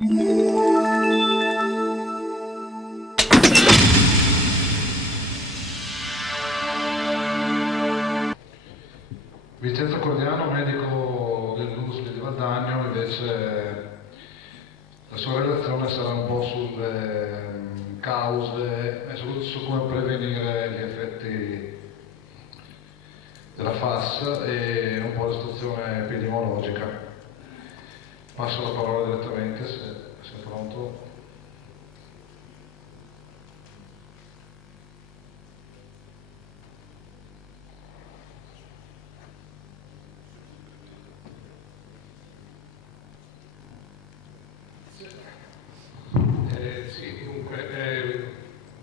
Vincenzo Cordiano, medico del NUSL di Valdagno, invece la sua relazione sarà un po' sulle cause e soprattutto su come prevenire gli effetti della FAS e un po' la situazione epidemiologica. Passo la parola direttamente, se sei pronto.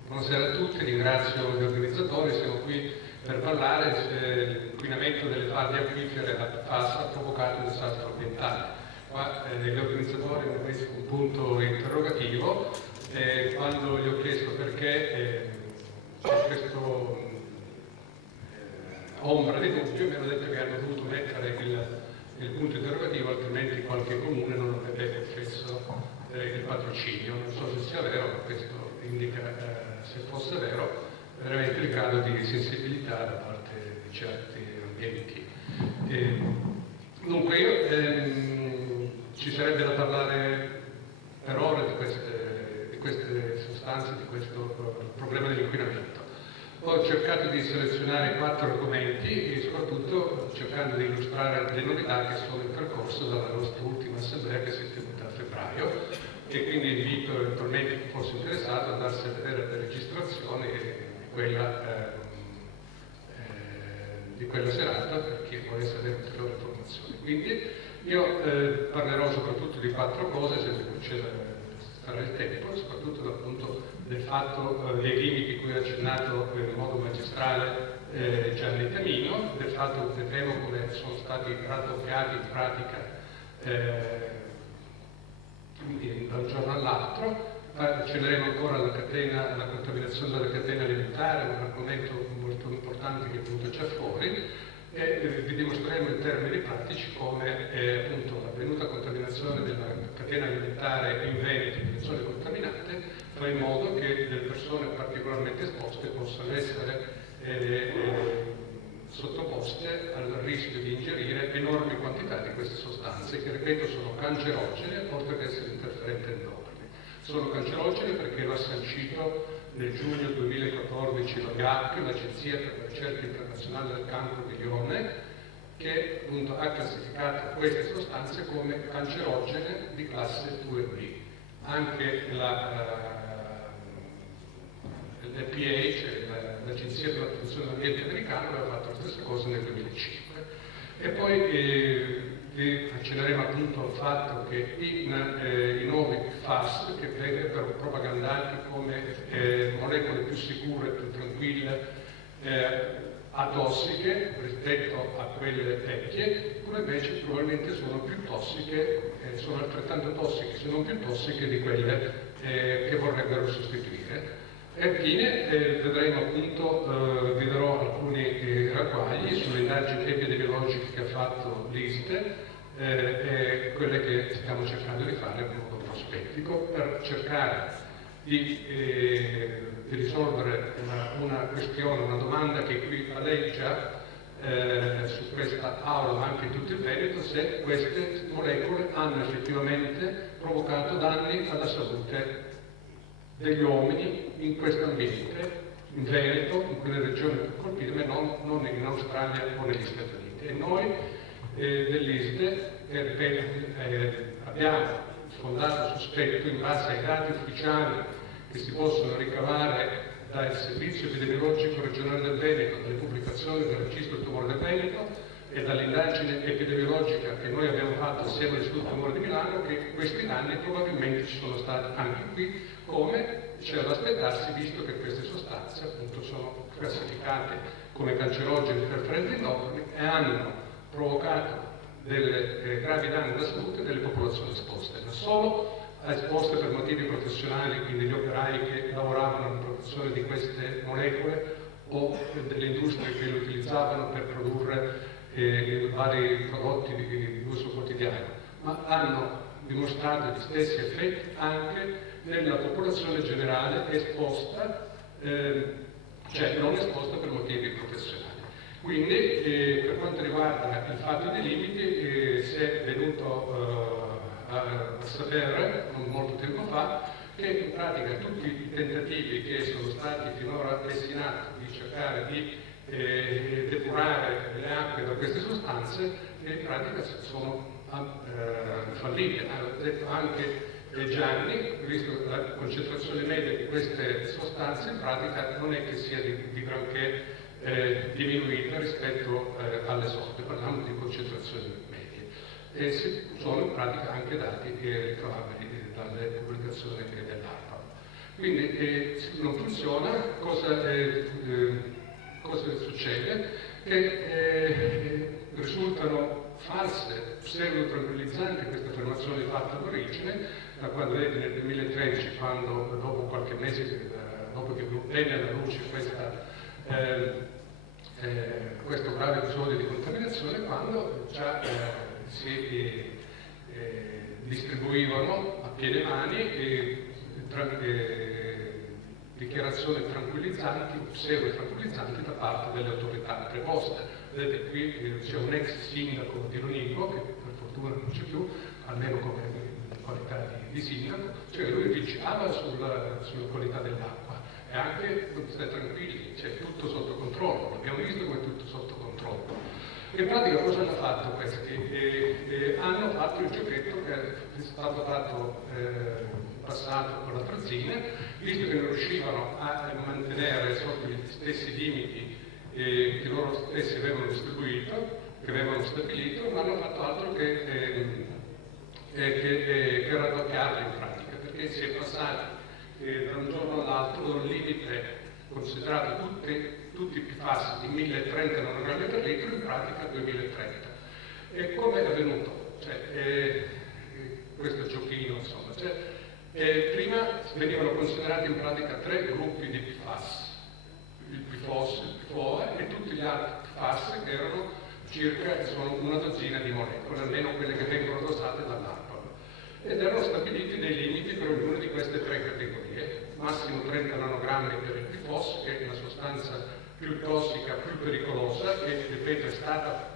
Buonasera a tutti, ringrazio gli organizzatori, siamo qui per parlare dell'inquinamento delle falde acquifere da FAS ha provocato un disastro ambientale. Qua gli organizzatori hanno messo un punto interrogativo quando gli ho chiesto perché c'è questo ombra di dubbio, mi hanno detto che hanno dovuto mettere il punto interrogativo, altrimenti qualche comune non avrebbe chiesto il patrocinio. Non so se sia vero, ma questo indica, se fosse vero, veramente il grado di sensibilità da parte di certi ambienti. Dunque ci sarebbe da parlare per ore di queste sostanze, di questo problema dell'inquinamento. Ho cercato di selezionare 4 argomenti e soprattutto cercando di illustrare le novità che sono in percorso dalla nostra ultima assemblea che si è tenuta a febbraio, e quindi invito eventualmente chi fosse interessato ad andarsi a vedere le registrazioni di quella serata per chi volesse avere ulteriori informazioni. Quindi io parlerò soprattutto di 4 cose, senza concedere il tempo, soprattutto dal punto del fatto dei limiti cui ha accennato in modo magistrale Gianni Tamino, del fatto che vedremo come sono stati raddoppiati in pratica da un giorno all'altro. Accenneremo ancora alla contaminazione della catena alimentare, un argomento molto importante che appunto c'è fuori, e vi dimostreremo in termini pratici come appunto l'avvenuta contaminazione della catena alimentare in Veneto, in zone contaminate, fa in modo che le persone particolarmente esposte possano essere sottoposte al rischio di ingerire enormi quantità di queste sostanze che, ripeto, sono cancerogene oltre che essere interferenti endocrini. Sono cancerogene perché lo ha sancito nel giugno 2014 l'OIAC, l'Agenzia per la ricerca internazionale del cancro di Lione, che appunto ha classificato queste sostanze come cancerogene di classe 2B. Anche l'EPA, cioè l'Agenzia per la protezione dell'ambiente americana, aveva fatto la stessa cosa nel 2005. E poi vi accenneremo appunto al fatto che i nuovi FAS, che vengono propagandati come molecole più sicure, più tranquille, atossiche rispetto a quelle vecchie, come invece probabilmente sono più tossiche, sono altrettanto tossiche, se non più tossiche di quelle che vorrebbero sostituire. E infine vedremo appunto, vi darò alcuni ragguagli sulle indagini epidemiologiche che ha fatto l'ISTE e quelle che stiamo cercando di fare in modo prospettico per cercare di risolvere una questione, una domanda che qui aleggia su questa aula ma anche in tutto il Veneto, se queste molecole hanno effettivamente provocato danni alla salute degli uomini in questo ambiente, in Veneto, in quelle regioni più colpite, ma non in Australia o negli Stati Uniti. E noi dell'ISDE abbiamo fondato sospetto, in base ai dati ufficiali che si possono ricavare dal Servizio Epidemiologico Regionale del Veneto, dalle pubblicazioni del Registro Tumore del Veneto e dall'indagine epidemiologica che noi abbiamo fatto assieme all'Istituto Tumore di Milano, che questi danni probabilmente ci sono stati anche qui, come c'è da aspettarsi, visto che queste sostanze appunto sono classificate come cancerogeni interferenti endocrini e hanno provocato delle gravi danni alla salute delle popolazioni esposte, ma solo esposte per motivi professionali, quindi gli operai che lavoravano nella produzione di queste molecole o delle industrie che le utilizzavano per produrre vari prodotti di uso quotidiano, ma hanno dimostrato gli stessi effetti anche nella popolazione generale esposta, cioè non esposta per motivi professionali. Quindi per quanto riguarda il fatto dei limiti, si è venuto a sapere non molto tempo fa che in pratica tutti i tentativi che sono stati finora messi in atto di cercare di depurare le acque da queste sostanze in pratica sono falliti. Ha detto anche Gianni, visto la concentrazione media di queste sostanze, in pratica non è che sia di granché diminuita rispetto alle sorte, parliamo di concentrazioni medie. E sono in pratica anche dati ricavabili dalle pubblicazioni dell'ARPA. Quindi non funziona, cosa succede? Che risultano false, pseudo-tranquillizzanti queste affermazioni fatte all'origine, da quando vedi nel 2013, quando dopo qualche mese, dopo che venne alla luce questo grave episodio di contaminazione, quando già si distribuivano a piene mani dichiarazioni tranquillizzanti, pseudo-tranquillizzanti da parte delle autorità preposte. Vedete qui c'è un ex sindaco di Lonigo, che per fortuna non c'è più, almeno come qualità di sindaco, cioè lui vincilava sulla qualità dell'acqua. E anche, stai tranquilli, c'è tutto sotto controllo, abbiamo visto come è tutto sotto controllo. In pratica cosa hanno fatto questi? Hanno fatto il giochetto che è stato fatto in passato con l'atrazina, visto che non riuscivano a mantenere sotto gli stessi limiti che loro stessi avevano distribuito, che avevano stabilito, non hanno fatto altro che raddoppiarli in pratica, perché si è passati da un giorno all'altro da un limite considerato tutti i PFAS di 1030 nanogrammi per litro, in pratica 2030. E come è avvenuto? Questo giochino, insomma. Prima venivano considerati in pratica 3 gruppi di PFAS, il PFOS, il PFOA e tutti gli altri PFAS, che erano circa una dozzina di molecole, almeno quelle che vengono dosate dall'ARPA. Ed erano stabiliti dei limiti per ognuna di queste 3 categorie, massimo 30 nanogrammi per il PFOS, che è la sostanza più tossica, più pericolosa, che ripeto è stata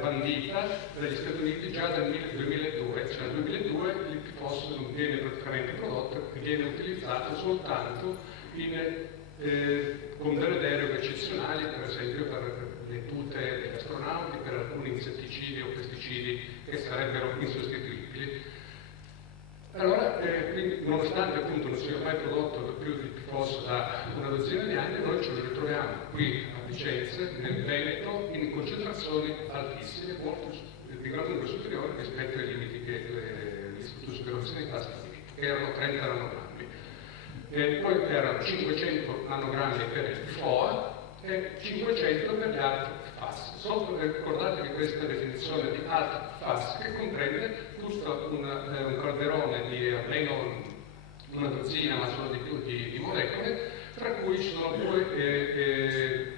bandita dagli Stati Uniti già dal 2002, cioè nel 2002 il PFOS non viene praticamente prodotto, viene utilizzato soltanto con delle deroghe eccezionali, per esempio per le tute degli astronauti, per alcuni insetticidi o pesticidi che sarebbero insostituibili. Allora, quindi, nonostante appunto non sia mai prodotto più di PFOS da una dozzina di anni, noi ce lo ritroviamo qui a Vicenza, nel Veneto, in concentrazioni altissime, molto di gran lunga superiore rispetto ai limiti che l'Istituto Superiore di Sanità ha stabilito, che erano 30 nanogrammi. Poi erano 500 nanogrammi per il PFOA e 500 per gli altri PFAS. Ricordatevi questa definizione di altri PFAS che comprende tutto un calderone di almeno una dozzina, ma solo di più, di molecole, tra cui ci sono due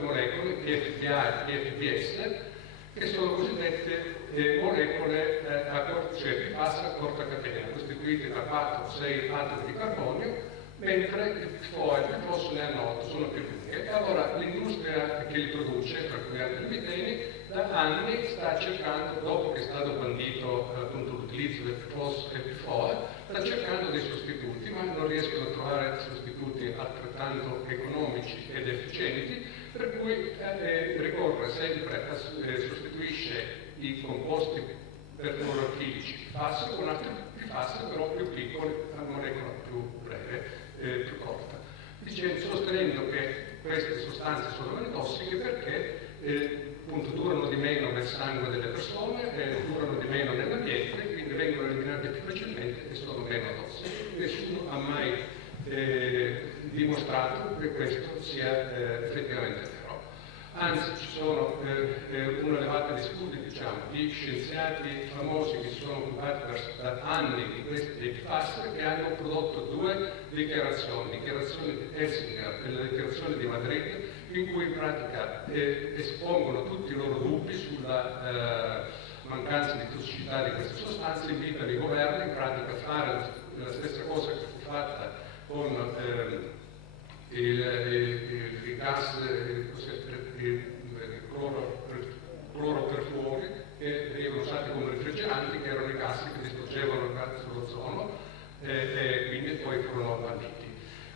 molecole, PFBA e PFBS, che sono cosiddette molecole cioè PFAS a corta catena, costituite da 4-6 atomi di carbonio, mentre il PFOA e il PFOS ne hanno 8, sono più lunghe. E allora l'industria che li produce, tra cui altri miteni, da anni sta cercando, dopo che è stato bandito appunto l'utilizzo del PFOS e PFOA, sta cercando dei sostituti, ma non riescono a trovare sostituti altrettanto economici ed efficienti, per cui ricorre sempre, sostituisce i composti perfluoroalchilici PFAS con altri PFAS però più piccoli, a molecola più breve, più corta, sostenendo che queste sostanze sono meno tossiche perché appunto durano di meno nel sangue delle persone, durano di meno nell'ambiente, quindi vengono eliminate più facilmente e sono meno tossiche. Nessuno ha mai dimostrato che questo sia effettivamente vero. Anzi, ci sono una levata di studi, diciamo, di scienziati famosi che si sono occupati da anni di questi PFAS, che hanno prodotto 2 dichiarazioni, dichiarazione di Helsinger e la dichiarazione di Madrid, in cui in pratica espongono tutti i loro dubbi sulla mancanza di tossicità di queste sostanze, invitano i governi in pratica a fare la stessa cosa che fu fatta con il gas, il cloroperfuori, che venivano usati come refrigeranti, che erano i gas che distruggevano il gas sull'ozono, e quindi poi furono banditi.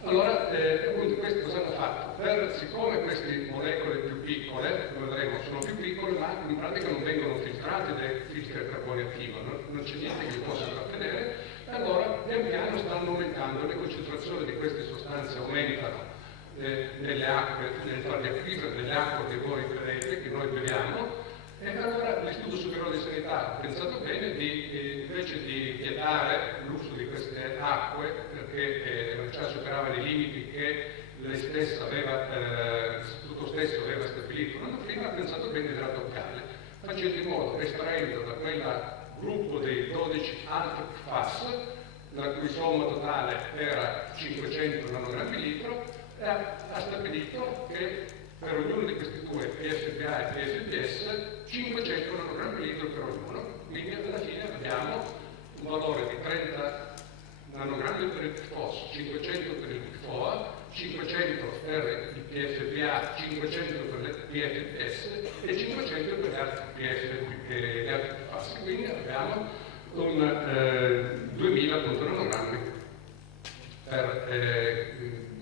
Allora, appunto, questo cosa hanno fatto? Siccome queste molecole più piccole, come vedremo, sono più piccole, ma in pratica non vengono filtrate dai filtri a carbone attivo, non c'è niente che li possa trattenere, e allora pian piano stanno aumentando, le concentrazioni di queste sostanze aumentano nelle acque, nel far di acquifero, nelle acque che voi vedete, che noi beviamo. E allora l'Istituto Superiore di Sanità ha pensato bene invece di vietare l'uso di queste acque, perché già superavano i limiti che l'Istituto stesso aveva stabilito un anno prima, ha pensato bene di raddoppiarle, facendo in modo, estraendo da quel gruppo dei 12 ANTFAS, la cui somma totale era 500 nanogrammi litro, e ha stabilito che per ognuno di questi due, PFPA e PFPS, 500 nanogrammi litro per ognuno, quindi alla fine abbiamo un valore di 30 nanogrammi per il PFOS, 500 per il PFOA, 500 per il PFPA, 500 per le PFPS e 500 per gli altri PFAS, quindi abbiamo un 2000 nanogrammi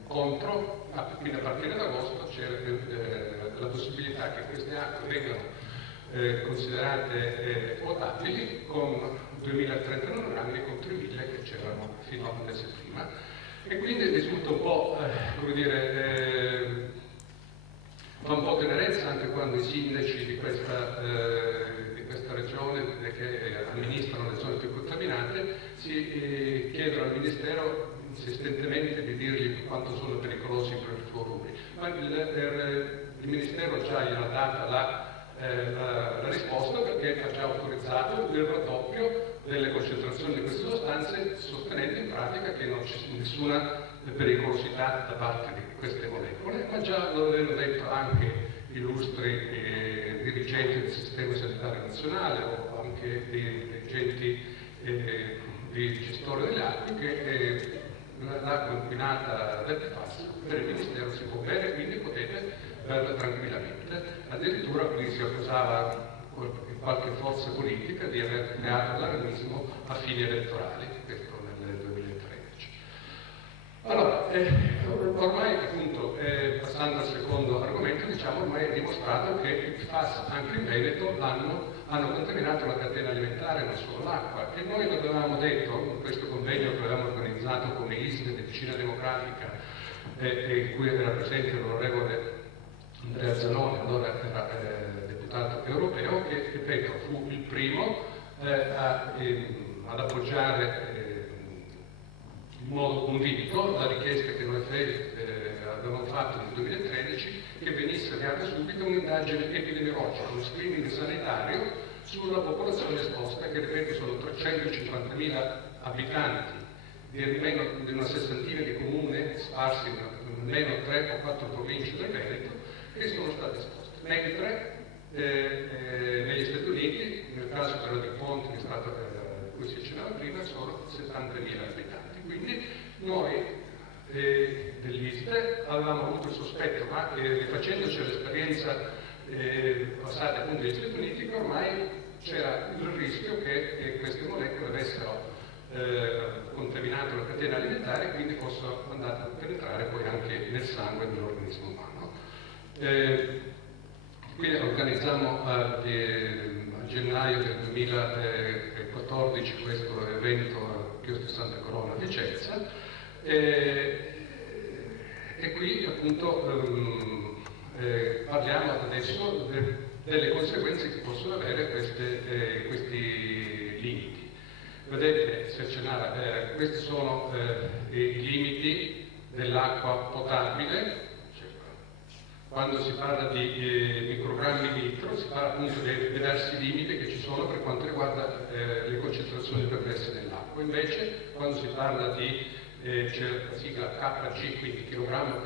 contro. Quindi a partire da agosto c'è la possibilità che queste acque vengano considerate potabili con 2030 nanogrammi contro i 1000 che c'erano fino a un mese prima. E quindi risulta un po', come dire, fa un po' tenerezza anche quando i sindaci di questa regione che amministrano le zone più contaminate si chiedono al Ministero insistentemente di dirgli quanto sono pericolosi i fluoruri. Ma il Ministero già gli ha data la risposta, perché ha già autorizzato il raddoppio delle concentrazioni di queste sostanze, sostenendo in pratica che non c'è nessuna pericolosità da parte di queste molecole, ma già lo avevano detto anche illustri dirigenti del Sistema Sanitario Nazionale o anche dirigenti di gestori delle acque, che l'acqua inquinata del PFAS per il Ministero si può bere, quindi potete berla tranquillamente. Addirittura qui si accusava qualche forza politica di aver creato allarmismo a fini elettorali, questo nel 2013. Allora, ormai appunto, passando al secondo argomento, diciamo ormai è dimostrato che i PFAS anche in Veneto hanno contaminato la catena alimentare, non solo l'acqua, e noi l'avevamo detto in questo convegno che avevamo organizzato con l'ISD Medicina Democratica, in cui era presente l'onorevole Andrea Zanoni, allora era deputato europeo, che ripeto fu il primo ad appoggiare in modo convinto la richiesta che noi avevamo fatto nel 2013, che venisse avviata subito un'indagine epidemiologica, uno screening sanitario sulla popolazione esposta, che ripeto sono 350.000 abitanti di una sessantina di comuni sparsi in almeno 3 o 4 province del Veneto, che sono state esposte. Mentre negli Stati Uniti, nel caso però di Ponte, che è stato cui si accennava prima, sono 70.000 abitanti. Quindi noi dell'ISPE avevamo avuto il sospetto, ma rifacendoci all'esperienza passata appunto negli Stati Uniti, che ormai c'era il rischio che queste molecole avessero contaminato la catena alimentare e quindi fossero andate a penetrare poi anche nel sangue dell'organismo umano. Quindi organizziamo a gennaio del 2014 questo evento a Chiostro di Santa Corona a Vicenza, e qui appunto parliamo adesso delle conseguenze che possono avere questi limiti. Vedete, si accennava, questi sono i limiti dell'acqua potabile. Quando si parla di microgrammi litro, si parla appunto dei diversi limiti che ci sono per quanto riguarda le concentrazioni permesse nell'acqua. Invece, quando si parla di c'è la sigla Kg, quindi chilogrammo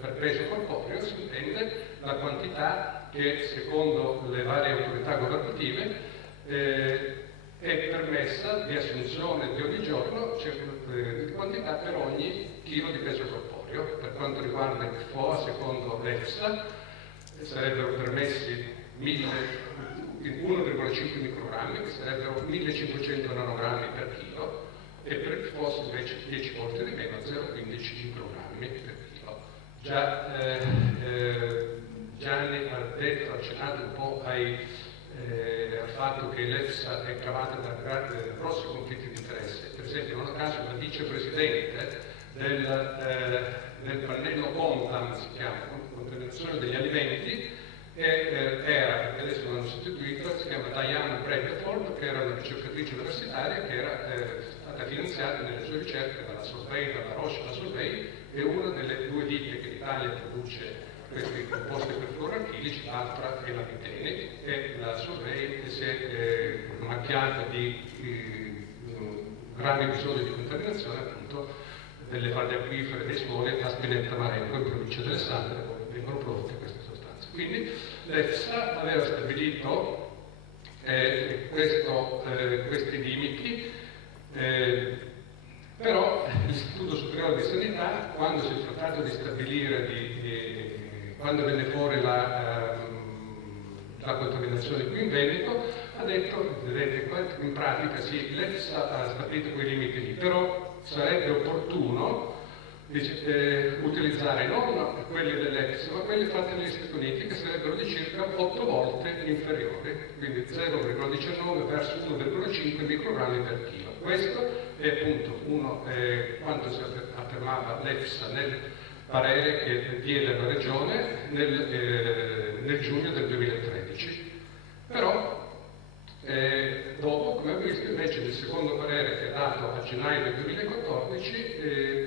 per peso corporeo, si intende la quantità che, secondo le varie autorità governative, è permessa di assunzione di ogni giorno di quantità per ogni chilo di peso corporeo. Per quanto riguarda il PFOA, secondo l'EFSA, sarebbero permessi 1,5 microgrammi, che sarebbero 1500 nanogrammi per chilo, e per il PFOS invece 10 volte di meno, 0,15 microgrammi per chilo. Gianni ha detto, ha accennato un po' al fatto che l'EFSA è cavata da grossi conflitti di interesse. Per esempio, non a caso la vicepresidente del pannello CONTAM, si chiama, Contaminazione degli Alimenti, era, adesso l'hanno sostituita, si chiama Diana Bradford, che era una ricercatrice universitaria che era stata finanziata nelle sue ricerche dalla Solvay, dalla Roche, la Solvay, è una delle due ditte che l'Italia produce questi composti perfluoralchilici, l'altra è la Miteni, e la Solvay si è macchiata di gravi episodi di contaminazione appunto delle falde acquifere dei suoli a Spinetta Marengo, in provincia di Alessandria, dove vengono prodotte queste sostanze. Quindi l'EFSA aveva stabilito questi limiti, però l'Istituto Superiore di Sanità, quando si è trattato di stabilire, quando venne fuori la contaminazione qui in Veneto, ha detto, vedete, in pratica sì, l'EFSA ha stabilito quei limiti lì, però sarebbe opportuno utilizzare non quelli dell'EFSA, ma quelli fatti negli Stati Uniti, che sarebbero di circa 8 volte inferiori, quindi 0,19 verso 1,5 microgrammi per chilo. Questo è appunto quanto si affermava l'EFSA nel parere che diede alla Regione nel giugno del 2013. Però dopo, come abbiamo visto, invece nel secondo parere che è dato a gennaio del 2014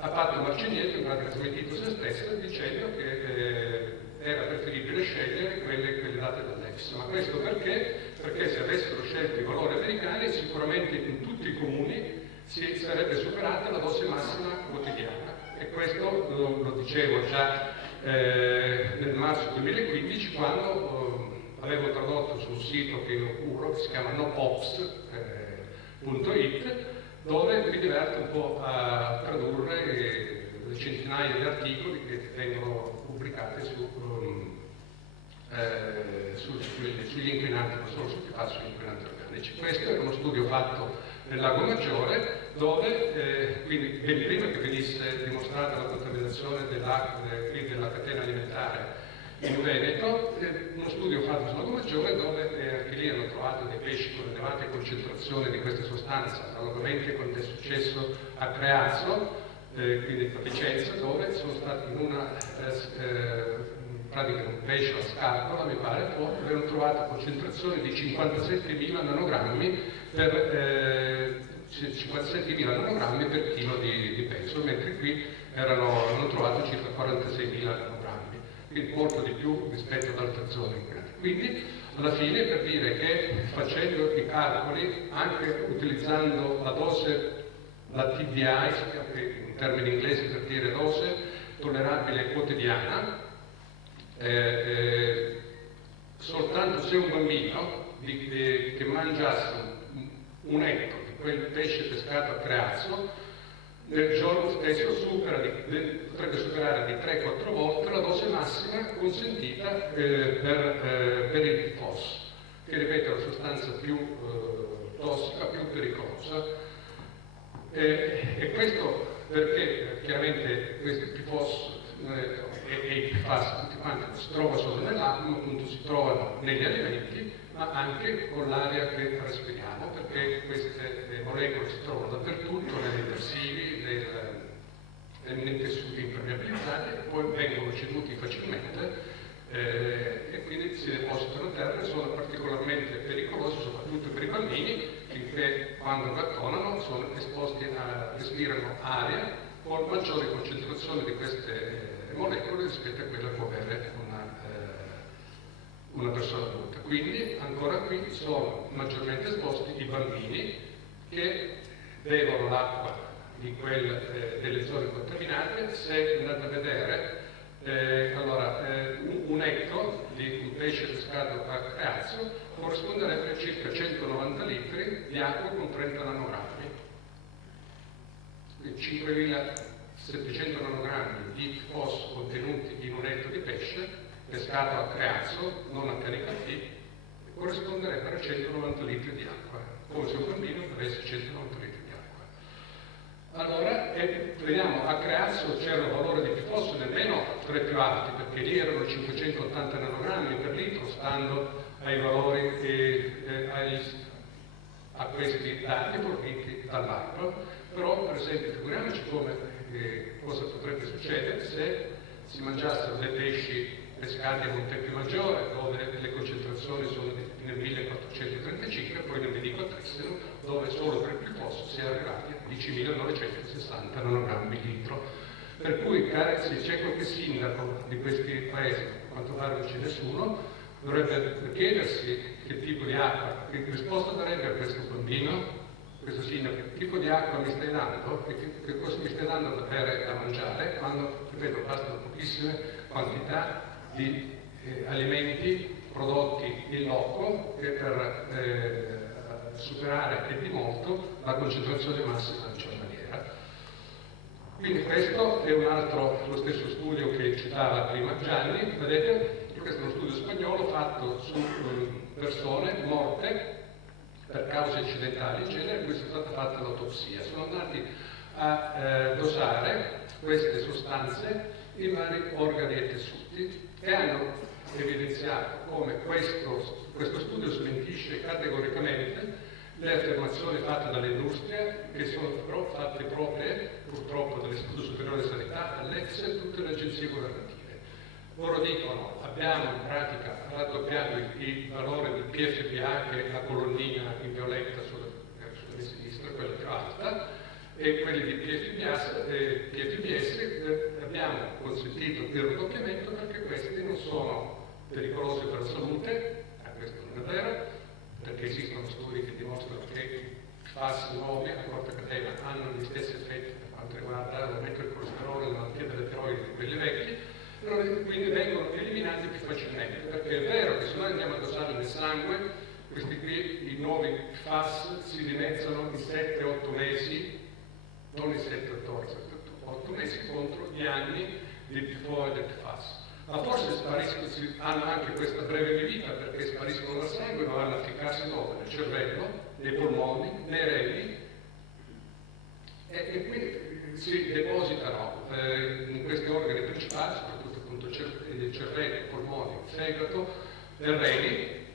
ha fatto marcia indietro, ha smentito se stesso dicendo che era preferibile scegliere quelle date dall'EFSA. Ma questo perché? Perché se avessero scelto i valori americani, sicuramente in tutti i comuni si sarebbe superata la dose massima quotidiana. E questo lo dicevo già nel marzo 2015, quando avevo tradotto su un sito che io curo, che si chiama nopops.it, dove mi diverto un po' a tradurre le centinaia di articoli che vengono pubblicati sugli inquinanti, non solo sugli inquinanti organici. Questo è uno studio fatto nel Lago Maggiore, dove quindi ben prima che venisse dimostrata la contaminazione dell'acqua della catena alimentare in Veneto, uno studio fatto sul Lago Maggiore dove anche lì hanno trovato dei pesci con elevate concentrazioni di questa sostanza, analogamente con è successo a Creazzo, quindi a Vicenza, dove sono stati in una pratica un pesce a scarpola, mi pare, avevano trovato concentrazioni di 57.000 nanogrammi per 57.000 nanogrammi per chilo di peso, mentre qui hanno trovato circa 46.000 nanogrammi, quindi molto di più rispetto ad altre zone inquinate. Quindi alla fine, per dire che facendo i calcoli, anche utilizzando la dose, la TDI, in termini inglesi per dire dose tollerabile quotidiana, soltanto se un bambino che mangiasse un etto di quel pesce pescato a Creazzo, nel giorno stesso potrebbe superare di 3-4 volte la dose massima consentita per il PFOS, che ripeto è la sostanza più tossica, più pericolosa. E questo perché chiaramente questi PFOS e i PFAS tutti quanti non si trovano solo nell'acqua, ma appunto si trovano negli alimenti, ma anche con l'aria che respiriamo, perché queste molecole si trovano dappertutto, nei detersivi, nei tessuti impermeabilizzati, e poi vengono ceduti facilmente e quindi si depositano a terra e sono particolarmente pericolosi, soprattutto per i bambini, finché quando gattonano sono esposti respirano aria con maggiori concentrazioni di queste molecole rispetto a quella che può avere una persona adulta. Quindi ancora qui sono maggiormente esposti i bambini che bevono l'acqua delle zone contaminate. Se andate a vedere Un etto di un pesce pescato a Creazzo corrisponderebbe a circa 190 litri di acqua con 30 nanogrammi. 5.700 nanogrammi di PFOS contenuti in un etto di pesce pescato a Creazzo, non a Canicattì, corrisponderebbero a 190 litri di acqua, come se un bambino avesse 190 litri di acqua. Allora, vediamo, a Creazzo c'era un valore di PFOS nemmeno tra i più alti, perché lì erano 580 nanogrammi per litro, stando ai valori a questi dati forniti dall'ARPA. Però, per esempio, figuriamoci cosa potrebbe succedere se si mangiassero dei pesci pescati a un tempo maggiore, dove le concentrazioni sono nel 1435, poi nel Medicotessero, dove solo per il PFOS si è arrivati a 10.960 nanogrammi litro. Per cui, se c'è qualche sindaco di questi paesi, a quanto pare non c'è nessuno, dovrebbe chiedersi che tipo di acqua, che risposta darebbe a questo bambino, questo sindaco, che tipo di acqua mi stai dando e che cosa mi stai dando da bere e da mangiare, quando, ripeto, bastano pochissime quantità di alimenti prodotti in loco per superare e di molto la concentrazione massima giornaliera. Quindi questo è un altro, lo stesso studio che citava prima Gianni, vedete, questo è uno studio spagnolo fatto su persone morte per cause incidentali, in genere, a cui è stata fatta l'autopsia. Sono andati a dosare queste sostanze in vari organi e tessuti e hanno evidenziato come questo studio smentisce categoricamente le affermazioni fatte dall'industria, che sono però fatte proprie, purtroppo, dall'Istituto Superiore di Sanità, dall'EFSA e tutte le agenzie governative. Loro dicono, abbiamo in pratica raddoppiato il valore del PFBA, che è la colonnina in violetta sulla sinistra, quella più alta, e quelli di PFBS abbiamo consentito il raddoppiamento perché questi non sono pericolosi per la salute, questo non è vero, perché esistono studi che dimostrano che i FAS nuovi a corta catena hanno gli stessi effetti per quanto riguarda l'aumento del colesterolo e la malattia delle tiroidi di quelli vecchi, quindi vengono eliminati più facilmente, perché è vero che se noi andiamo a dosarli nel sangue, questi qui, i nuovi FAS, si dimezzano in 7-8 mesi, non in 7-8 ore, 8 mesi contro gli anni di PFOA e del PFAS. Ma forse hanno anche questa breve vita perché spariscono dal sangue, ma vanno a ficcarsi dove? Nel cervello, nei polmoni, nei reni, e quindi si depositano in questi organi principali, soprattutto appunto il cervello, i polmoni, il fegato, i reni,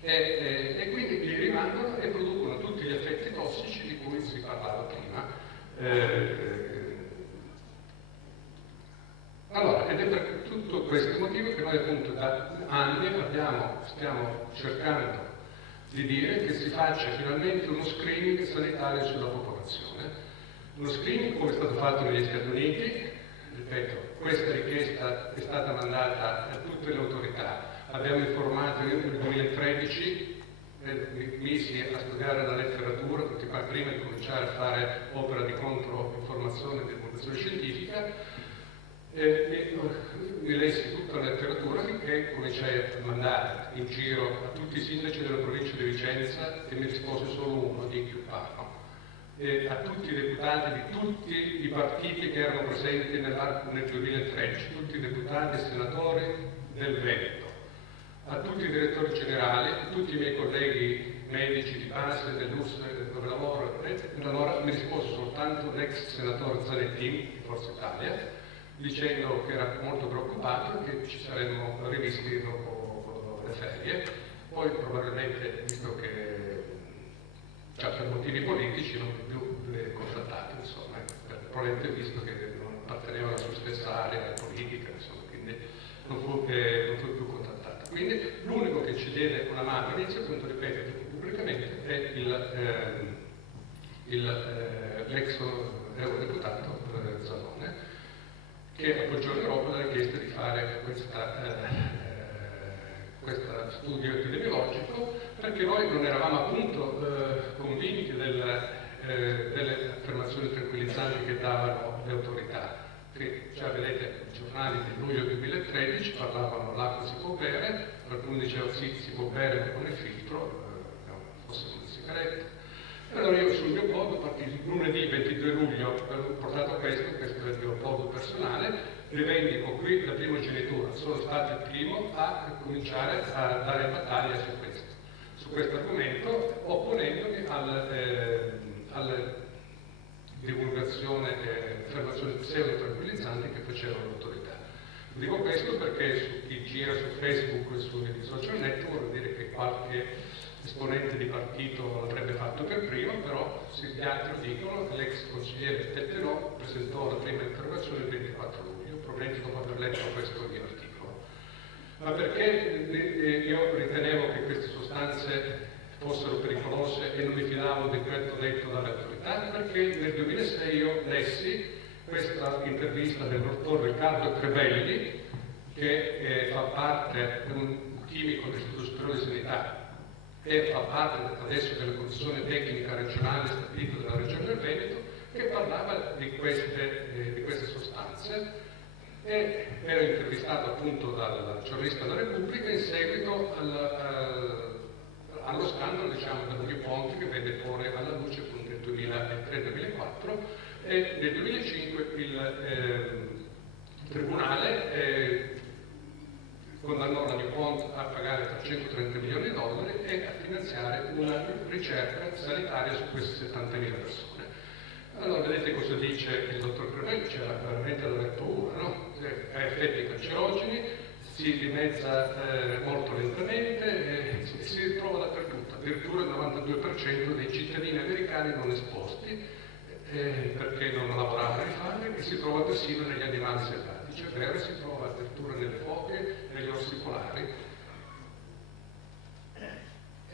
e quindi li rimandano e producono tutti gli effetti tossici di cui si parlava prima. Allora, ed è per tutto questo motivo che noi appunto da anni stiamo cercando di dire che si faccia finalmente uno screening sanitario sulla popolazione. Uno screening come è stato fatto negli Stati Uniti, ripeto, questa richiesta è stata mandata a tutte le autorità. Abbiamo informato nel 2013, misi a studiare la letteratura, perché prima di cominciare a fare opera di controinformazione e divulgazione scientifica, mi lessi tutta la letteratura che cominciai a mandare in giro a tutti i sindaci della provincia di Vicenza e mi rispose solo uno di Chiuppano, e a tutti i deputati di tutti i partiti che erano presenti nel 2013, tutti i deputati e senatori del Veneto, a tutti i direttori generali, a tutti i miei colleghi medici di base dell'US dove lavoro, allora mi rispose soltanto l'ex senatore Zanettin di Forza Italia, dicendo che era molto preoccupato e che ci saremmo rivisti dopo le ferie. Poi probabilmente, visto che per motivi politici non più contattati, insomma, probabilmente visto che non apparteneva alla sua stessa area politica, insomma, quindi non fu più contattato. Quindi l'unico che ci diede una mano all'inizio, appunto, ripeto pubblicamente, è l'ex eurodeputato Zanone, che appoggiò l'Europa la richiesta di fare questo studio epidemiologico, perché noi non eravamo appunto convinti delle affermazioni tranquillizzanti che davano le autorità. Cioè, vedete, i giornali di luglio 2013 parlavano l'acqua si può bere, qualcuno diceva sì, si può bere ma con il filtro, forse con le sigarette. E allora io sul mio blog, il lunedì 22 luglio, ho portato questo è il mio blog personale, rivendico qui la primogenitura, sono stato il primo a cominciare a dare battaglia su questo argomento, opponendomi alla divulgazione e affermazioni pseudo-tranquillizzanti che facevano l'autorità. Dico questo perché su chi gira su Facebook e sui social network vuol dire che qualche esponente di partito l'avrebbe fatto per primo, però gli altri dicono che l'ex consigliere Pettenò presentò la prima interrogazione il 24 luglio, probabilmente dopo aver letto questo mio articolo. Ma perché io ritenevo che queste sostanze fossero pericolose e non mi fidavo di quanto detto dalle autorità? Perché nel 2006 io lessi questa intervista del dottor Riccardo Trebelli, che fa parte di un chimico dell'Istituto Superiore di Sanità e fa parte adesso della commissione tecnica regionale stabilita dalla Regione del Veneto, che parlava di queste sostanze, e era intervistato appunto dal giornalista della Repubblica in seguito allo scandalo, diciamo, del New Ponte, che venne fuori alla luce appunto nel 2003-2004, e nel 2005 il Tribunale condannò la New Ponte a pagare $330 milioni e a finanziare una ricerca sanitaria su queste 70.000 persone. Allora vedete cosa dice il dottor Trebelli, c'era veramente da aver paura, no? Ha effetti cancerogeni, si dimezza molto lentamente e si ritrova dappertutto, addirittura il 92% dei cittadini americani non esposti perché non lavoravano in fabbrica, e si trova persino negli animali selvatici, è vero, si trova addirittura nelle foche, negli orsi polari.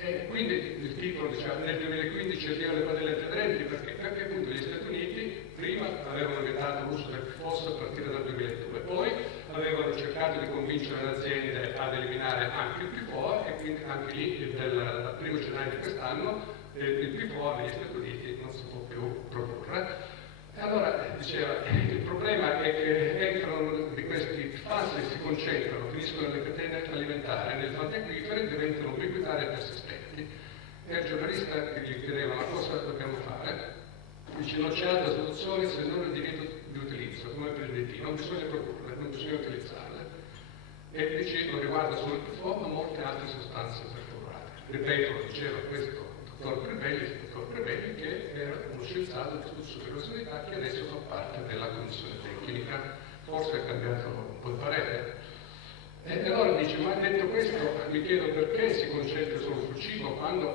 E quindi il titolo, diciamo, nel 2015 addio alle padelle antiaderenti, perché appunto gli Stati Uniti prima avevano vietato l'uso del PFOS a partire dal 2002, poi avevano cercato di convincere le aziende ad eliminare anche il PFOA, e quindi anche lì dal 1 gennaio di quest'anno il PFOA negli Stati Uniti non si può più produrre. E allora diceva, il problema è che entrano di questi fasi, si concentrano, finiscono nelle catene alimentari, nelle falde acquifere, diventano ubiquitarie e persistenti. E il giornalista che gli chiedeva ma cosa dobbiamo fare, dice non c'è altra soluzione se non il divieto di utilizzo, come per il DT, non bisogna produrle, non bisogna utilizzarle. E dice non riguarda solo il PFOA ma molte altre sostanze perfluorate. Ripeto, diceva questo dottor Trebelli, che era uno scienziato dell'Istituto Superiore di Sanità che adesso fa parte della commissione tecnica, forse ha cambiato un po' il parere. E allora dice, ma detto questo mi chiedo perché si concentra solo sul cibo quando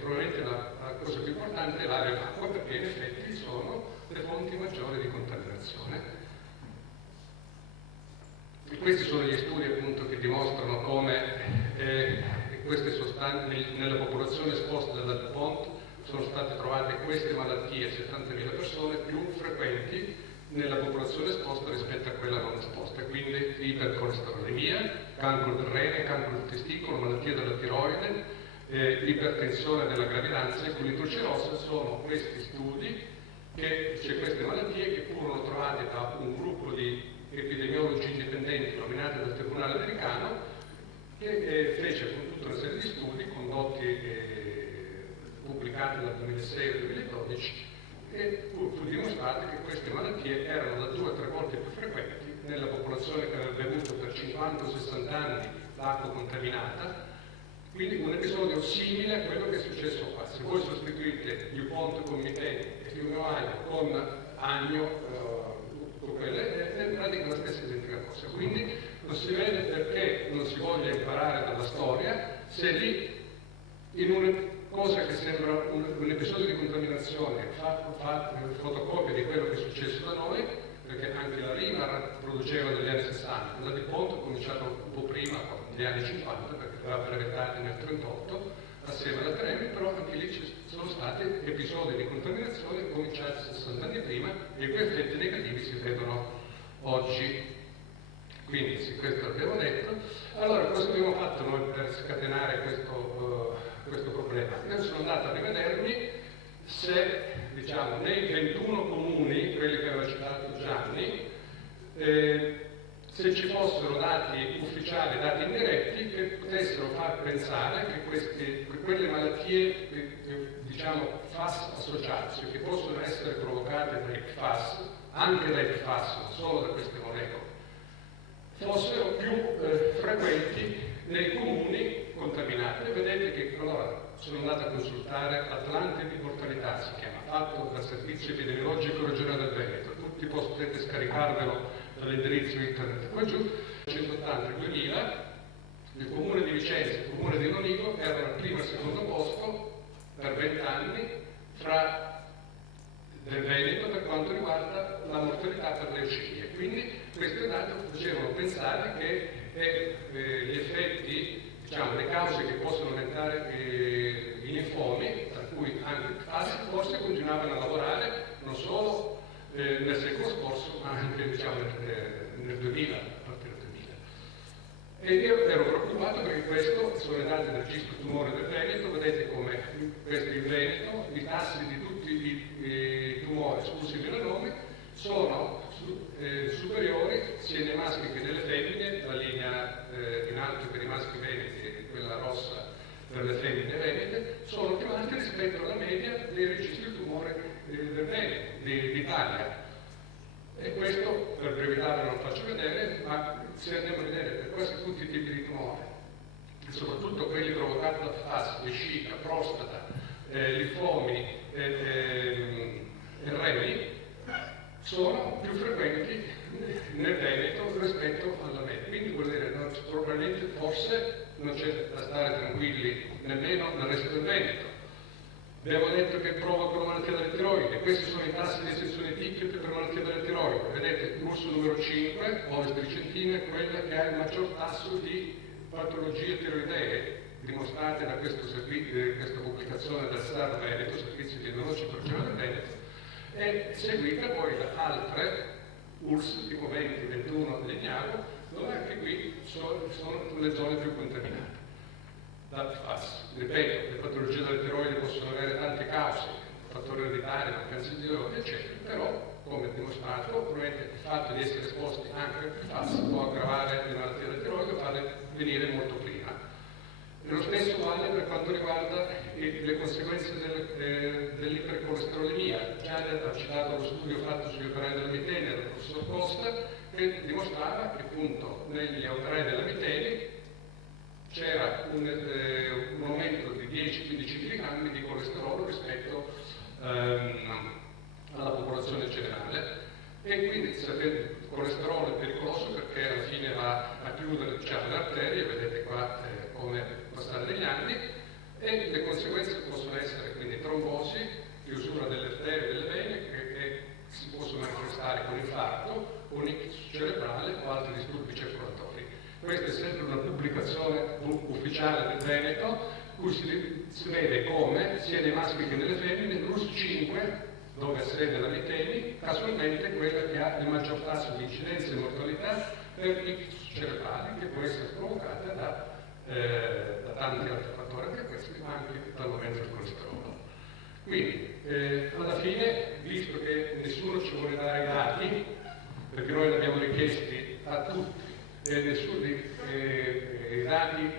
probabilmente la cosa più importante è l'aria e l'acqua, perché in effetti sono le fonti maggiori di contaminazione. E questi sono gli studi appunto che dimostrano come queste sostanze nella popolazione esposta dalla DuPont sono state trovate queste malattie, 70.000 persone, più frequenti nella popolazione esposta rispetto a quella non esposta, quindi ipercolesterolemia, cancro del rene, cancro del testicolo, malattie della tiroide, ipertensione della gravidanza e colite ulcerosa. Sono questi studi che c'è queste malattie che furono trovate da un gruppo di epidemiologi indipendenti nominati dal Tribunale americano, che fece con tutta una serie di studi condotti e pubblicati dal 2006 al 2012, e fu dimostrato che queste malattie erano da 2 a 3 volte più frequenti nella popolazione che aveva bevuto per 50 o 60 anni l'acqua contaminata. Quindi un episodio simile a quello che è successo qua. Se voi sostituite gli Pont con Miteni e Fiume Aglio con Agno, con quelle, è in pratica la stessa identica cosa. Quindi non si vede perché non si voglia imparare dalla storia, se lì in una cosa che sembra un episodio di contaminazione fa fotocopia di quello che è successo da noi, perché anche la Riva produceva negli anni 60, la di Ponto è cominciata un po' prima, negli anni 50, perché aveva brevettati nel 38 assieme alla Tremi, però anche lì ci sono stati episodi di contaminazione cominciati 60 anni prima, e quei effetti negativi si vedono oggi. Quindi, sì, questo l'abbiamo detto. Allora, cosa abbiamo fatto noi per scatenare questo problema? Io sono andato a rivedermi se diciamo, nei 21 comuni, quelli che aveva citato Gianni, se ci fossero dati ufficiali, dati indiretti, che potessero far pensare che quelle malattie, diciamo, FAS associate, che possono essere provocate dai FAS, anche dai PFAS, non solo da queste molecole, fossero più frequenti nei comuni contaminati. E vedete che allora sono andato a consultare Atlante di mortalità, si chiama, fatto dal Servizio Epidemiologico Regionale del Veneto. Tutti potete scaricarvelo dall'indirizzo internet qua giù. 180-2000, il comune di Vicenza e il comune di Lonigo erano al primo e secondo posto per 20 anni del Veneto per quanto riguarda la mortalità per le leucemie. Quindi questi dati facevano pensare che gli effetti, diciamo, le cause che possono aumentare i linfomi, tra cui anche il PFAS, forse continuavano a lavorare non solo nel secolo scorso, ma anche diciamo, nel 2000, a partire dal 2000. E io ero preoccupato perché questo sono i dati del registro tumore del Veneto. Vedete come questo in Veneto i tassi di tutti i tumori, esclusi il melanoma, sono superiori sia nei maschi che nelle femmine, la linea in alto per i maschi veneti e quella rossa per le femmine venete, sono più alti rispetto alla media dei registri tumore del Veneto, d'Italia. E questo per brevità ve lo faccio vedere, ma se andiamo a vedere per quasi tutti i tipi di tumore, e soprattutto quelli provocati da FAS, vescica, prostata, linfomi e reni, sono più frequenti nel Veneto rispetto alla media. Quindi vuol dire che probabilmente forse non c'è da stare tranquilli nemmeno nel resto del Veneto. Abbiamo detto che provocano malattia della tiroide, questi sono i tassi di estensione ticket per malattia della tiroide. Vedete, l'urso numero 5, Ovis tricentina, è quella che ha il maggior tasso di patologie tiroidee, dimostrate da questa pubblicazione del SAR Veneto, Servizio Epidemiologico Regionale del Veneto, e seguita poi da altre URSS tipo 20, 21 del Legnago, dove anche qui sono le zone più contaminate dal PFAS. Ripeto, le patologie della tiroide possono avere tante cause, fattori ereditari, mancanza di tiroide, eccetera, però, come dimostrato, probabilmente il fatto di essere esposti anche al PFAS può aggravare le malattie della tiroide e farle venire molto prima. E lo stesso vale per quanto riguarda le conseguenze dell'ipercolesterolemia. Già ha citato lo studio fatto sugli operai della mitene dal professor Costa, che dimostrava che appunto negli operai della mitene c'era un aumento di 10-15 mg di colesterolo rispetto alla popolazione generale, e quindi sapete, il colesterolo è pericoloso perché alla fine va a chiudere, diciamo, le arterie, vedete qua come passare negli anni, e le conseguenze possono essere quindi trombosi, chiusura delle arterie e delle vene che si possono manifestare con infarto, con ictus cerebrale o altri disturbi circolatori. Questa è sempre una pubblicazione ufficiale del Veneto, cui si vede come, sia nei maschi che nelle femmine, l'URSS 5, dove ha sede la Miteni, casualmente è quella che ha il maggior tasso di incidenza e mortalità per ictus cerebrali, che può essere provocata da tanti altri fattori, anche questi, ma anche dall'aumento del colesterolo. Quindi, alla fine, visto che nessuno ci vuole dare i dati, perché noi li abbiamo richiesti a tutti, i dati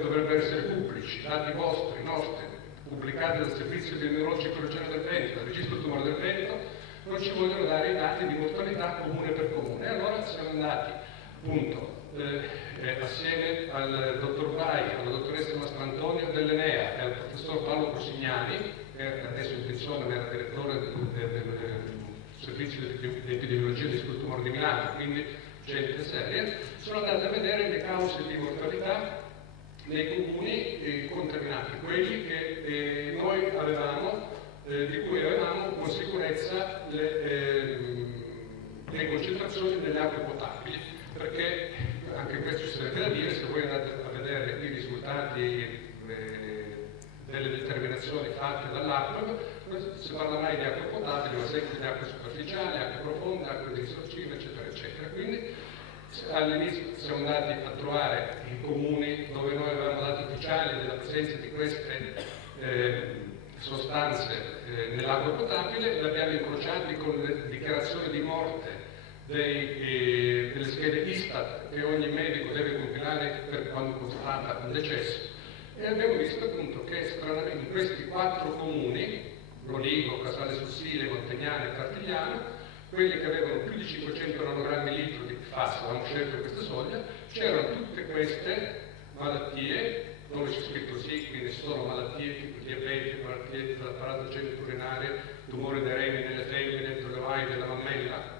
dovrebbero essere pubblici, dati vostri, nostri, pubblicati dal Servizio Epidemiologico Regionale del Veneto, dal Registro Tumore del Veneto, non ci vogliono dare i dati di mortalità comune per comune. Allora siamo andati, appunto, assieme al dottor Vai, alla dottoressa Mastrantonio dell'Enea e al professor Paolo Cosignani, che adesso in pensione era direttore del Servizio di Epidemiologia di Registro Tumore di Milano, quindi gente seria, sono andati a vedere le cause di mortalità nei comuni contaminati, quelli che noi avevamo, di cui avevamo con sicurezza le concentrazioni delle acque potabili, perché anche questo sarebbe da dire, se voi andate a vedere i risultati delle determinazioni fatte dall'ACLOG, si parla mai di acqua potabile, ma sempre di acque superficiali, acque profonde, acque di risorgimento, eccetera, eccetera. Quindi all'inizio siamo andati a trovare i comuni dove noi avevamo dati ufficiali della presenza di queste sostanze nell'acqua potabile, li abbiamo incrociati con le dichiarazioni di morte delle schede ISTAT che ogni medico deve compilare per quando constata un decesso, e abbiamo visto appunto che stranamente in questi 4 comuni, Loligo, Casale sul Sile, Montegnano e Cartigliano, quelli che avevano più di 500 nanogrammi litro di PFAS, avevamo scelto questa soglia, c'erano tutte queste malattie, dove c'è scritto sì, quindi sono malattie tipo diabete, malattie dell'apparato genitourinario, tumore dei reni nelle femmine, delle ovaie, della mammella,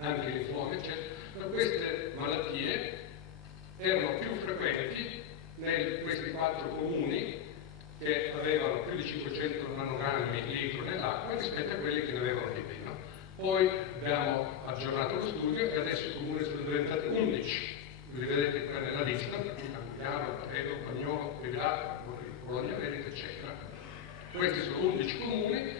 anche linfomi, eccetera. Ma queste malattie erano più frequenti in questi 4 comuni che avevano più di 500 nanogrammi litro nell'acqua rispetto a quelli che ne avevano di meno. Poi abbiamo aggiornato lo studio e adesso i comuni sono diventati 11. Li vedete qua nella lista, Campiano, Paredo, Bagnolo, Pilato, Bologna Veneto, eccetera. Questi sono 11 comuni,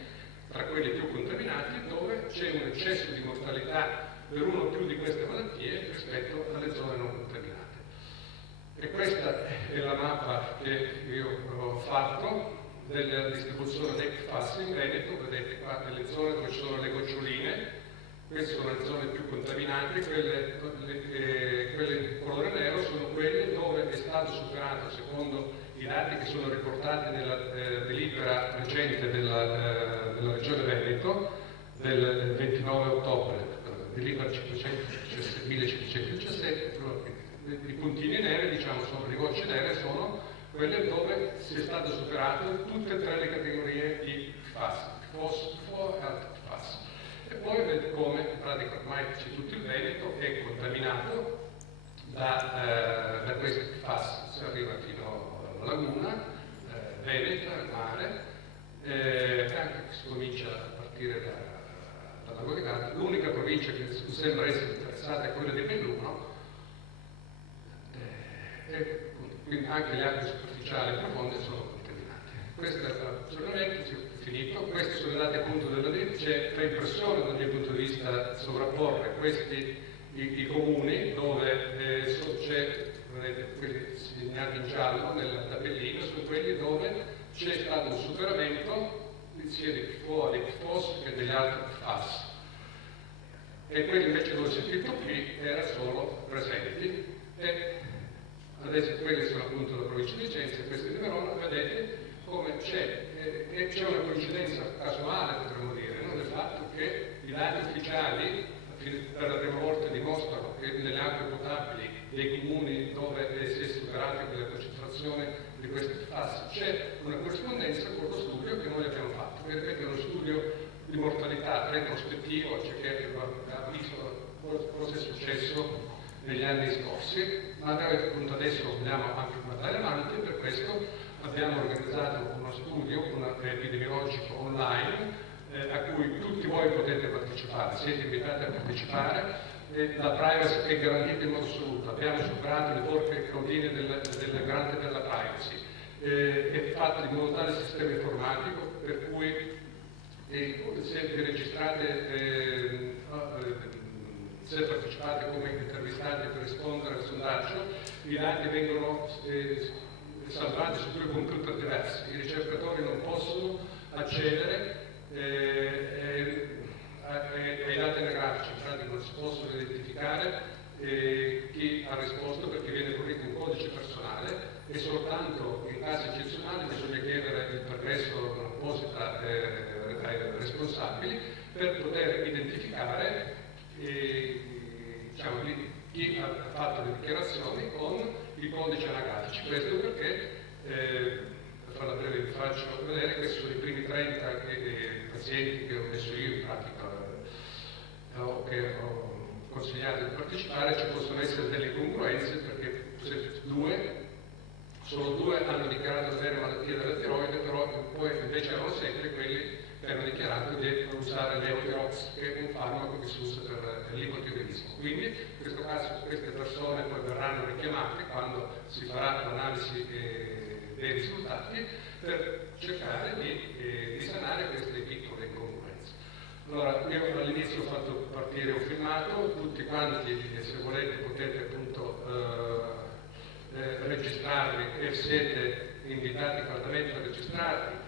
tra quelli più contaminati, dove c'è un eccesso di mortalità per uno o più di queste malattie rispetto alle zone non contaminate. E questa è la mappa che io ho fatto della distribuzione dei PFAS in Veneto. Vedete qua delle zone dove ci sono le goccioline, queste sono le zone più contaminate, quelle colore nero sono quelle dove è stato superato, secondo i dati che sono riportati nella delibera recente della Regione Veneto del 29 ottobre, delibera 1517, i puntini neri, diciamo, sono le gocce nere, sono quelle dove si è stato superato tutte e 3 le categorie di PFAS, fosfo e altri PFAS. E poi vedete come in pratica ormai c'è tutto il Veneto è contaminato da questi PFAS, si arriva fino alla laguna veneta, al mare, anche si comincia a partire dalla Laguna. L'unica provincia che sembra essere interessata è quella di Belluno, e quindi anche le acque superficiali e profonde sono contaminate. Questo è l'aggiornamento, finito. Questi sono i dati appunto della DIT. C'è tra impressione dal mio punto di vista sovrapporre questi i comuni dove c'è, vedete, quelli segnati in giallo nella tabellina, sono quelli dove c'è stato un superamento sia di PFOA, di PFOS che degli altri PFAS. E quelli invece dove c'è scritto qui era solo presenti. E adesso quelle sono appunto la provincia di Vicenza e queste di Verona. Vedete come c'è una coincidenza casuale, potremmo dire, no? Del fatto che i dati ufficiali per la prima volta dimostrano che nelle acque potabili dei comuni dove si è superata quella concentrazione di questi PFAS c'è una corrispondenza con lo studio che noi abbiamo fatto. Vedete che è uno studio di mortalità retrospettivo, cioè che ha visto cosa è successo negli anni scorsi, ma appunto adesso vogliamo anche guardare avanti. Per questo abbiamo organizzato uno studio epidemiologico online a cui tutti voi potete partecipare, siete invitati a partecipare. La privacy è garantita in modo assoluto, abbiamo superato le forche caudine del garante della privacy, è fatto in modo tale sistema informatico per cui se vi registrate, se partecipate come intervistati per rispondere al sondaggio, i dati vengono salvati su 2 computer diversi. I ricercatori non possono accedere ai dati anagrafici, infatti non si possono identificare chi ha risposto perché viene fornito un codice personale e soltanto in casi eccezionali bisogna chiedere il permesso apposita ai responsabili per poter identificare diciamo, chi ha fatto le dichiarazioni con i codici anagrafici. Questo perché, per farla breve vi faccio vedere, questi sono i primi 30 pazienti che ho messo io in pratica, che ho consigliato di partecipare. Ci possono essere delle incongruenze perché solo due hanno dichiarato di avere malattie della tiroide, però poi invece erano 7 quelli che hanno dichiarato di usare l'Eutirox, che è un farmaco che si usa per l'ipotiroidismo. Quindi in questo caso queste persone poi verranno richiamate quando si farà l'analisi dei risultati per cercare di sanare queste piccole incongruenze. Allora, io all'inizio ho fatto partire un filmato, tutti quanti, se volete, potete appunto registrarvi e siete invitati caldamente a registrarvi.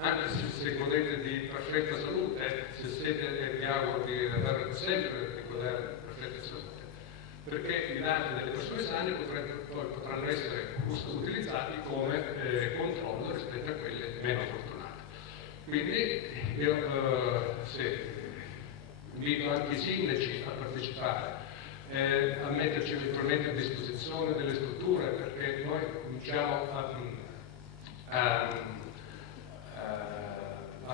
anche se godete di perfetta salute, se siete, vi auguro di avere sempre di godere di perfetta salute, perché i dati delle persone sane potranno essere utilizzati come controllo rispetto a quelle meno fortunate. Quindi io invito anche i sindaci a partecipare, a metterci eventualmente a disposizione delle strutture, perché noi cominciamo a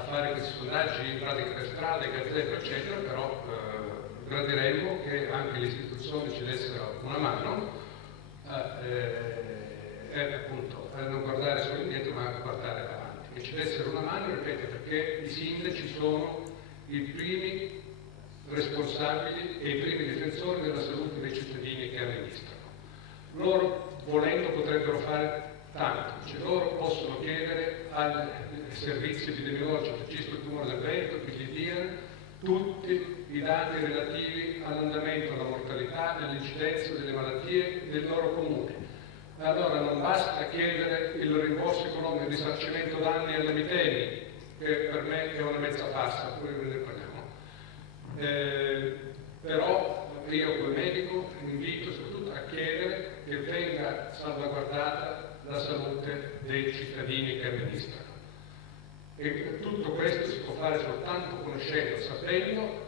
fare questi sondaggi in pratica per strade, gazzetta, eccetera, però gradiremmo che anche le istituzioni ci dessero una mano appunto a non guardare solo indietro ma anche guardare avanti, che ci dessero una mano, ripeto, perché i sindaci sono i primi responsabili e i primi difensori della salute dei cittadini che amministrano. Loro, volendo, potrebbero fare tanto, cioè loro possono chiedere ai servizi epidemiologici del registro tumore del Veneto che gli diano tutti i dati relativi all'andamento, alla mortalità, all'incidenza delle malattie del loro comune. Allora non basta chiedere il rimborso economico, il risarcimento danni alle mittenti, che per me è una mezza passa, poi ne parliamo. Però io come medico invito soprattutto a chiedere che venga salvaguardata la salute dei cittadini che amministrano. E tutto questo si può fare soltanto conoscendo, sapendo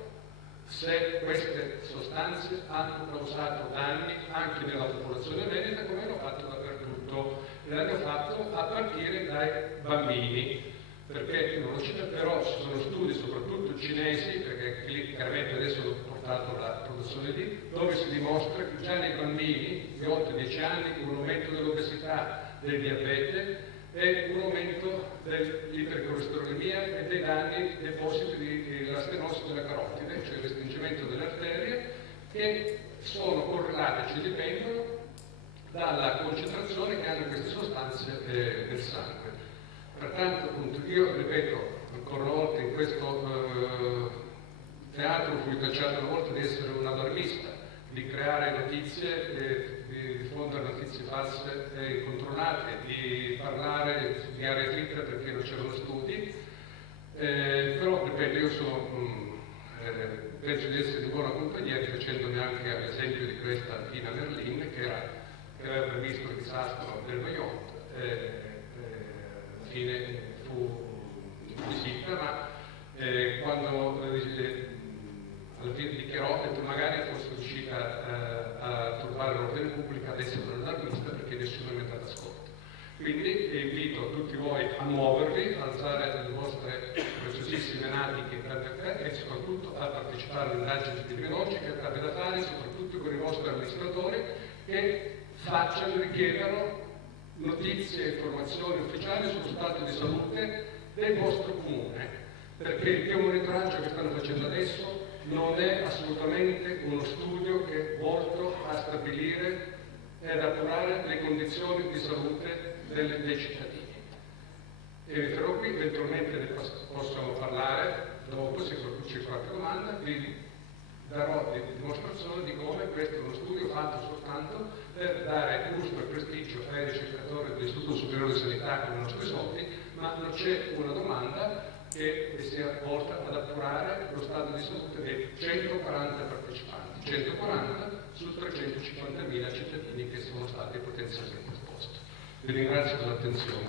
se queste sostanze hanno causato danni anche nella popolazione veneta, come hanno fatto dappertutto, e l'hanno fatto a partire dai bambini. Perché non lo cito, però ci sono studi, soprattutto cinesi, perché lì chiaramente adesso ho portato la produzione lì, dove si dimostra che già nei bambini di 8-10 anni un aumento dell'obesità, del diabete e un aumento dell'ipercolesterolemia e dei danni depositi della stenosi della carotide, cioè il restringimento delle arterie, che sono correlate, ci dipendono dalla concentrazione che hanno queste sostanze nel sangue. Pertanto, appunto, io ripeto ancora una volta in questo teatro fui tacciato una volta di essere un allarmista, di creare notizie, di diffondere notizie false e incontrollate, di parlare di aria fritta perché non c'erano studi, però ripeto, io penso di essere in buona compagnia, rifacendomi anche all'esempio di questa Tina Merlin che aveva previsto il disastro del Vajont. Alla fine fu zitta, ma quando alla fine dichiarò, ha detto magari fosse riuscita a turbare l'ordine pubblico, adesso non è allarmista perché nessuno mi ha dato ascolto. Quindi invito tutti voi a muovervi, a alzare le vostre preziosissime natiche e soprattutto a partecipare alle indagini epidemiologiche, avete da fare soprattutto con i vostri amministratori che richiedano notizie e informazioni ufficiali sullo stato di salute del vostro comune, perché il biomonitoraggio che stanno facendo adesso non è assolutamente uno studio che è volto a stabilire e ad appurare le condizioni di salute dei cittadini. E però qui eventualmente ne possiamo parlare dopo, se c'è qualche domanda, vi darò dimostrazione di come questo è uno studio fatto soltanto per dare gusto e prestigio ai ricercatori dell'Istituto Superiore di Sanità con i nostri soldi, ma non c'è una domanda che sia volta ad appurare lo stato di salute dei 140 partecipanti, 140 su 350.000 cittadini che sono stati potenzialmente esposti. Vi ringrazio per l'attenzione.